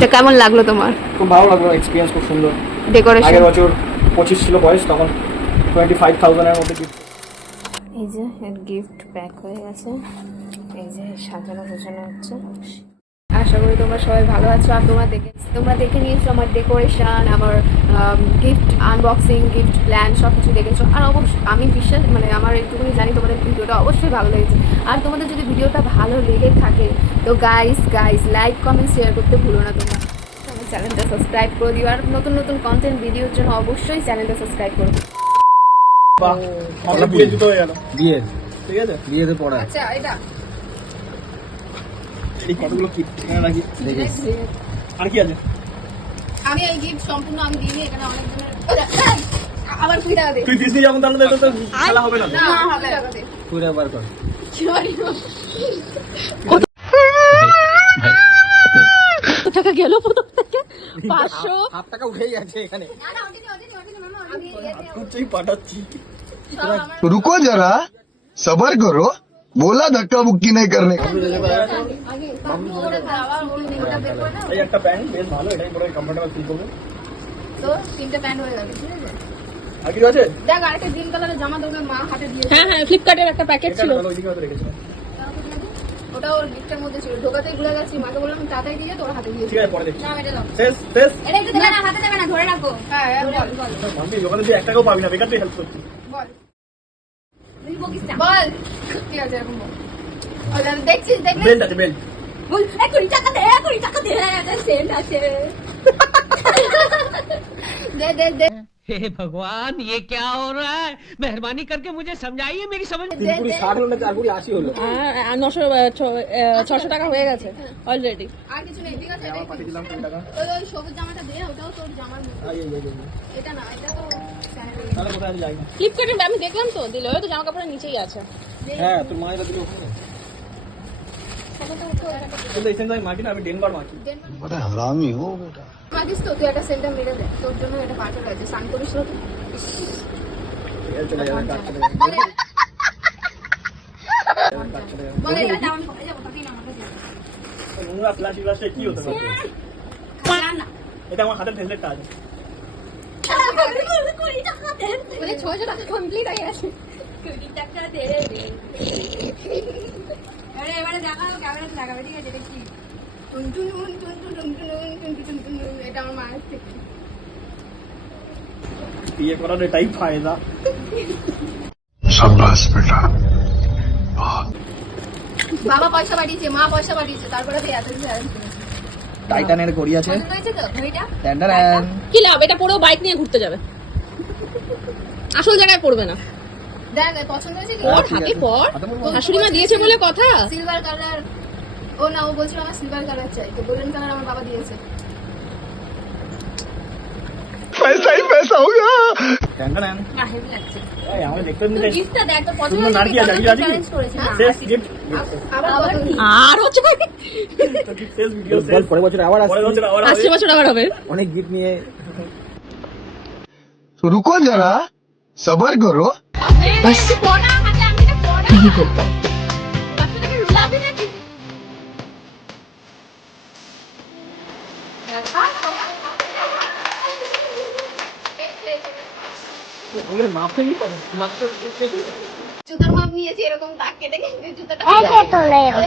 তো কেমন লাগলো তোমার? খুব ভালো লাগলো, এক্সপিরিয়েন্স খুব সুন্দর। ডেকোরেশন আগের বছর 25 ছিল বয়স, তখন 25,000 এর মধ্যে গিফট। এই যে গিফট প্যাক হয়ে গেছে, এই যে সাজানো গোছানো হচ্ছে। আশা করি তোমরা সবাই ভালো আছো। আর তোমরা দেখে নিয়েছো আমার ডেকোরেশন, আমার গিফট আনবক্সিং, গিফট প্ল্যান সব কিছু দেখেছো। আর অবশ্যই আমি বিশ্বাস আমার এইটুকুনি জানি তোমাদের ভিডিওটা অবশ্যই ভালো লেগেছে। আর তোমাদের যদি ভিডিওটা ভালো লেগে থাকে তো গাইস লাইক কমেন্ট শেয়ার করতে ভুলো না। তোমরা আমার চ্যানেলটা সাবস্ক্রাইব করে দিও, আর নতুন নতুন কন্টেন্ট ভিডিওর জন্য অবশ্যই চ্যানেলটা সাবস্ক্রাইব করো। বাহ, আমরা বিয়ে জুতো হয়ে গেল। বিয়ে ঠিক আছে, বিয়েতে পড়া। আচ্ছা এটা এই কতগুলো কি এখানে রাখি দেখিস। আর কি আছে? আমি এই গিফট সম্পূর্ণ আমি দিইনি, এখানে অনেক জনের আবার 2 টাকা দে। তুই দিসনি যেমন, তাহলে এটা তো খেলা হবে না। না হবে টাকা দে। পুরো বার কর। সরি কত টাকা গেল প্রথম থেকে? 500 হাফ টাকা উঠেই গেছে এখানে। না না ওদিকে মামা আমি কুচি পাঠাচ্ছি। रुको जरा सबर करो, बोला धक्का बुक्की नहीं करने का। এই একটা প্যান্ট বেশ ভালো, এটাই পরে কমফোর্টেবল ফিল করবে। তো 3টে প্যান্ট হয়ে গেল, ঠিক আছে। আর কি আছে? দেখ আরেকটা গ্রিন কালারের জামা তোকে মা হাতে দিয়েছে। হ্যাঁ ফ্লিপকার্টের একটা প্যাকেট ছিল। এটা ওইদিকে হয়তো রেখেছো। ওটা ওর গিফটের মধ্যে ছিল, ঢোকাতেই ভুলে গেছি। মাকে বললাম তাড়াতাড়ি দিয়ে তোর হাতে দিয়েছে। ঠিক আছে, পরে দেখছি। না এটা দাও, শেষ শেষ। এটা একটু দেবে না, হাতে দেবে না, ধরে রাখো। হ্যাঁ বল বল মাম্মি ওখানে তুই 1 টাকাও পাবি না, বেকার তুই হেল্প করছিস। বল বল ঠিক আছে এরকম বল। ওটা দেখছিস দেখলে বেল্ট আছে, বেল্ট। বল 20 টাকা দে, 20 টাকা দে, এটা সেন্ট আছে। দে দে দে हे भगवान, ये क्या हो रहा है? मेहरबानी करके मुझे समझाइए, मेरी समझ। 3 কুড়ি 60 হলো না, 4 কুড়ি 80 হলো। 600 টাকা হয়ে গেছে অলরেডি। আর কিছু নেই, ঠিক আছে। আমার পাঠিয়ে দিলাম 20 টাকা। ওই সবুজ জামাটা দে, ওটাও তোর জামার মতো। এই এটা না, এটা তো তাহলে কোথায় যাই না? ফ্লিপকার্টে আমি দেখলাম তো দিল, ওই তো জামা কাপড়ের নিচেই আছে। হ্যাঁ, তোর মা এটা দিল ওখানে। কিন্তু এখানে আমি মার্কেট, আমি ডেনভার মার্কেট। बड़ा हरामी हो बेटा। মাগিস তো তুই একটা সেন্টার মেরে দে, তোর জন্য এটা পার্সেল আছে। স্নান করিস না? চলে যাবে, কাজ চলে যাবে। বলে এটা দাম পড়ে যাবো, তাই না আমাকে দে। নোংরা ফ্ল্যাশি ফ্ল্যাশে কি হতে পারে? না না এটা আমার হাতের ফেভারিটটা আছে। 20 টাকা দে, মানে 600 টাকা কমপ্লিট হয়ে গেছে। 20 টাকা দে রে। এবারে দেখাও, ক্যামেরাতে লাগাবে, ঠিক আছে? দেখি টুন টুন টুন টুন টুন টুন টুন টুন টুন টুন। এটা আমার মায়ের থেকে। বিয়ে করার এটাই ফায়দা। शाबाश बेटा। বাবা পয়সা পাঠিয়েছে, মা পয়সা পাঠিয়েছে, তারপরে তুই এত কিছু অ্যারেঞ্জ করেছিস। টাইটানের ঘড়ি আছে। পছন্দ হয়েছে তো ঘড়িটা? ট্যান্ডারান। কি লাভ, এটা পরেও বাইক নিয়ে ঘুরতে যাবে, আসল জায়গায় পড়বে না। দেখ পছন্দ হয়েছে কি? ওর হাতে পর, শাশুড়ি মা দিয়েছে বলে কথা। Silver colour. ও না, ও বলছিল আমার সিলভার কালার চাই, তো গোল্ডেন কালার আমার বাবা দিয়েছে। पैसा ही पैसा होगा। ট্যান্ডারান। হেভি লাগছে। এই আমাকে দেখতে দিতে। গিফটটা দেখ, তোর পছন্দ সুন্দর হয়েছে নারকেল কি? আছে, পছন্দ আছে কি? অ্যারেঞ্জ করেছি না? শেষ গিফট। আবার কি? আর হচ্ছে কই? তো গিফট শেষ, ভিডিও শেষ। পরের বছর আবার আসছে। পরের বছর আবার আসছে বছর আবার হবে। অনেক গিফট নিয়ে। तो रुको जरा सबर करो। बस পড়া হাতে আমি এটা পড়া नहीं बोलता। বাচ্চাটাকে রুলাবি নাকি? ওগুলো মাপ নেই তো, মাত্র জুতোর মাপ নিয়েছি, এরকম দাগ কেটে কেটে জুতোটা।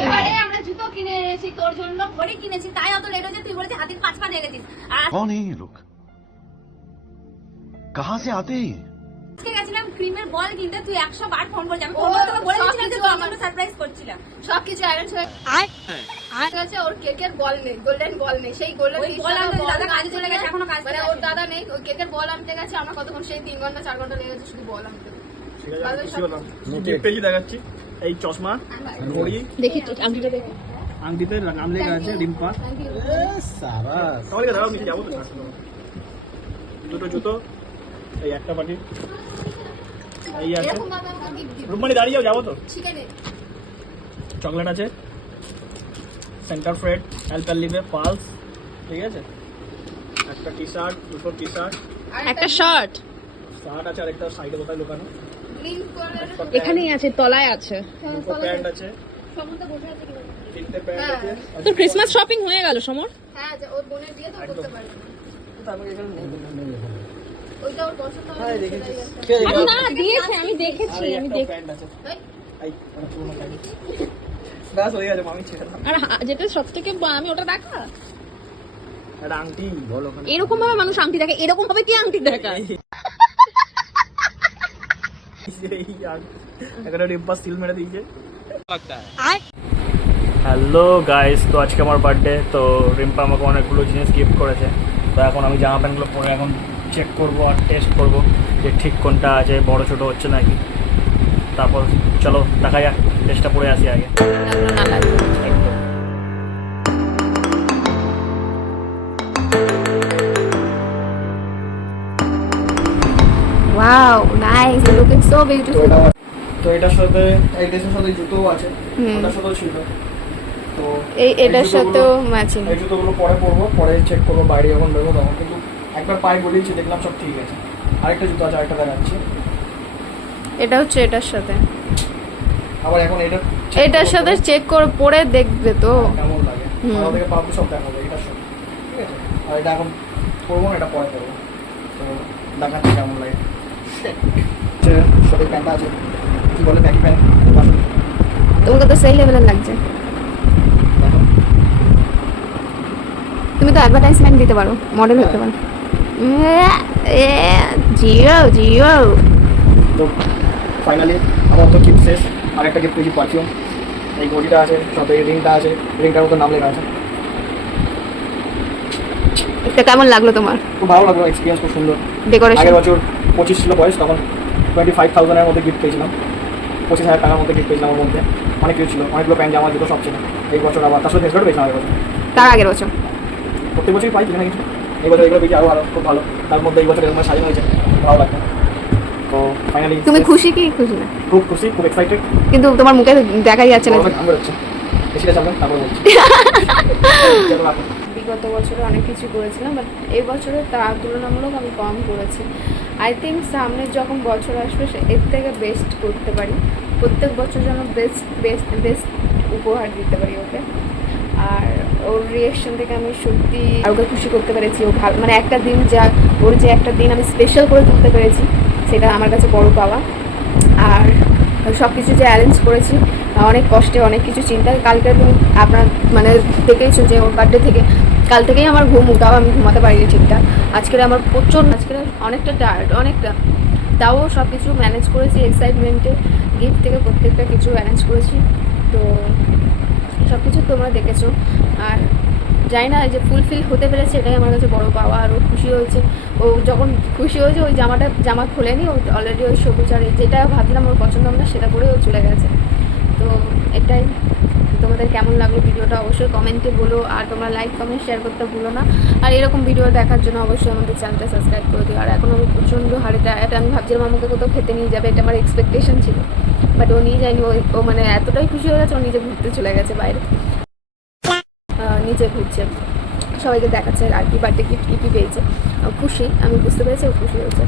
এবারে আমরা জুতো কিনে এনেছি, তোর জন্য ঘড়ি কিনেছি, তাই অত লেট হয়েছে। তুই বলেছিস হাতির 5 পা দিয়ে গেছিস। আর कौन है ये लोग, कहाँ से आते हैं? আজকে গেছিলাম ক্রিমের বল কিনতে, তুই 100 বার ফোন করছিস। আমি ফোন করে তোকে বলেছিলাম যে তুই আমাকে সারপ্রাইজ করছিলাম। সবকিছু অ্যারেঞ্জ হয়ে গেছে। ওর কেকের বল নেই, গোল্ডেন বল নেই। সেই গোল্ডেন বল আনতে দাদা কাজে চলে গেছে, এখনো কাজ মানে ওর দাদা নেই, ওই কেকের বল আনতে গেছে। আমরা কতক্ষণ, সেই 3 ঘন্টা 4 ঘন্টা লেগেছে শুধু বল আনতে। ঠিক আছে, খুশি হলাম। গিফট পেজই দেখাচ্ছি। এই চশমা, ঘড়ি, দেখি তো আংটিটা দেখি। আংটিতে নাম লেখা আছে রিম্পা। সারা তোমাকে দাঁড়াও, নিচে যাবো তো। দুটো জুতো, এই একটা পাটি, এই আছে। এরকম ভাবে আমাকে গিফট দিবি, রুমালি দাঁড়িয়ে যাও, যাবো তো। শিখে নে। চকলেট আছে, সেন্টার ফ্রেড, অ্যালপারলিভে, পালস, ঠিক আছে। একটা টি শার্ট, দুটো টি শার্ট, আর একটা শার্ট শার্ট আছে, আর একটা সাইডে কোথায় লুকানো। Green colour. একটা এখানেই আছে, তলায় আছে। দুটো প্যান্ট আছে, সমুদ্র বসে আছে কিভাবে? 3টে প্যান্ট আছে। তোর ক্রিসমাস শপিং হয়ে গেল সমর? হ্যাঁ ওর বোনের বিয়ে তো করতে পারবে না। ওইটা ওর পছন্দ হবে হ্যাঁ, না, দেখেছি। সেটাই আছে। না দিয়েছে, আমি দেখেছি, আমি দেখি। প্যান্ট আছে এই, এই পুরোনো প্যান্ট ব্যাস হয়ে গেছে মামি ছেড়ে দাও আর যেটা সব থেকে আমি ওটা দেখা একটা আংটি বল ওখানে এরকম ভাবে মানুষ আংটি দেখে, এরকম ভাবে কি আংটি দেখায়? একটা ডিম্পা স্টিল মেরে দিয়েছে হ্যালো গাইস, তো আজকে আমার বার্থডে। তো রিম্পা আমাকে অনেকগুলো জিনিস গিফট করেছে। তো এখন আমি জামা প্যান্টগুলো পরে এখন চেক করব আর টেস্ট করব যে ঠিক কোনটা আছে, বড় ছোট হচ্ছে নাকি। তারপর চলো দেখা যাক, টেস্টটা পরে আসি আগে। লাগলো না লাগলো। একদম Wow, nice. You're looking so beautiful. তো এটার সাথে এই ড্রেসের সাথে জুতোও আছে, হুম। ওটার সাথেও ছিল। তো এটার সাথেও ম্যাচিং। এই জুতোগুলো পরে পরবো, পরে চেক করবো বাইরে যখন বেরোবো তখন। কিন্তু একবার পায়ে গলিয়েছি, দেখলাম সব ঠিক আছে। আরেকটা জুতো আছে, আরেকটা দেখাচ্ছি। এটা হচ্ছে এটার সাথে। আবার এখন এটা এটার সাথে চেক করে পরে দেখবে তো। কেমন লাগে, হুম। ভালো থেকে পাবো সব দেখাবো এটার সাথে, ঠিক আছে। আর এটা এখন করবো না, এটা পরে করবো। তো দেখাচ্ছি কেমন লাগে। সাথে প্যান্টটা আছে, কি বলে ব্যাকি প্যান্ট, তোমাকে তো সেই লেভেলের লাগছে। তুমি তো অ্যাডভার্টাইজমেন্ট দিতে পারো, মডেল হতে পারো। জিও জিও। তো ফাইনালি আমার তো গিফট শেষ। আর একটা গিফট পেয়েছি, পারফিউম। এই ঘড়িটা আছে, সাথে এই রিংটা আছে, রিংটার মতো নাম লেখা আছে। এটা কেমন লাগলো তোমার খুব ভালো লাগলো, এক্সপিরিয়েন্স খুব সুন্দর। ডেকোরেশন? আগের বছর 25 ছিল বয়স, তখন 25,000-এর মধ্যে গিফট পেয়েছিলাম। 25,000 টাকার মধ্যে গিফট পেয়েছিলাম। ওর মধ্যে অনেক কিছু ছিল, অনেকগুলো প্যান্ট জামা জুতো সব ছিল। এই বছর আবার তার সাথে ফেসগুলো পেয়েছিলাম আগের বছর। তার আগের বছর? প্রত্যেক বছরই পাই কিছু না কিছু। এই বছর এগুলো পেয়েছি আরও ভালো, খুব ভালো। তার মধ্যে এই বছর এরকম সাজানো হয়েছে, ভালো লাগছে। তো ফাইনালি তুমি খুশি কি খুশি না? খুব খুশি, খুব এক্সাইটেড। কিন্তু তোমার মুখে দেখাই যাচ্ছে না। ঘাম বেরোচ্ছে, বেশি চাপবেন তারপর বলছি। বিগত বছরে অনেক কিছু করেছিলাম, বাট এই বছরে তার তুলনামূলক আমি কম করেছি। আই থিঙ্ক সামনের যখন বছর আসবে এর থেকে বেস্ট করতে পারি। প্রত্যেক বছর যেন বেস্ট বেস্ট বেস্ট উপহার দিতে পারি ওকে। আর ওর রিয়েকশন থেকে আমি সত্যি ওকে খুশি করতে পেরেছি। ও ভালো, মানে একটা দিন যা ওর যে একটা দিন আমি স্পেশাল করে তুলতে পেরেছি, সেটা আমার কাছে বড় পাওয়া। আর সব কিছু যে অ্যারেঞ্জ করেছি অনেক কষ্টে, অনেক কিছু চিন্তা। কালকের দিন আপনার মানে দেখেইছো যে ওর বার্থডে থেকে কাল থেকেই আমার ঘুম, তাও আমি ঘুমাতে পারিনি ঠিকঠাক। আজকের আমার প্রচণ্ড, আজকের অনেকটা টায়ার্ড, অনেকটা। তাও সব কিছু ম্যানেজ করেছি এক্সাইটমেন্টে, গিফট থেকে প্রত্যেকটা কিছু অ্যারেঞ্জ করেছি। তো সব কিছু তোমরা দেখেছো। আর জানি না যে ফুলফিল হতে পেরেছে, এটাই আমার কাছে বড় পাওয়া। আর ও খুশি হয়েছে। ও যখন খুশি হয়েছে ওই জামা খোলেনি, ও অলরেডি ওই সবুজ আর যেটা ভাবছিলাম ওর পছন্দ হবে না সেটা পরে ও চলে গেছে। তো এটাই। তোমাদের কেমন লাগলো ভিডিওটা অবশ্যই কমেন্টে বলো। আর তোমরা লাইক কমেন্ট শেয়ার করতে ভুলো না। আর এরকম ভিডিও দেখার জন্য অবশ্যই আমাদের চ্যানেলটা সাবস্ক্রাইব করে দিও। আর এখন আমি প্রচণ্ড হারে টায়ার্ড। আমি ভাবছিলাম আমাকে কোথাও খেতে নিয়ে যাবে, এটা আমার এক্সপেকটেশন ছিল, বাট ও নিয়ে যায়নি। ও মানে এতটাই খুশি হয়ে গেছে, ও নিজে ঘুরতে চলে গেছে বাইরে, নিচে ঘুরছে, সবাইকে দেখাচ্ছে আর কি বার্থডে গিফট কী কী পেয়েছে। খুশি, আমি বুঝতে পেরেছি ও খুশি হয়েছে।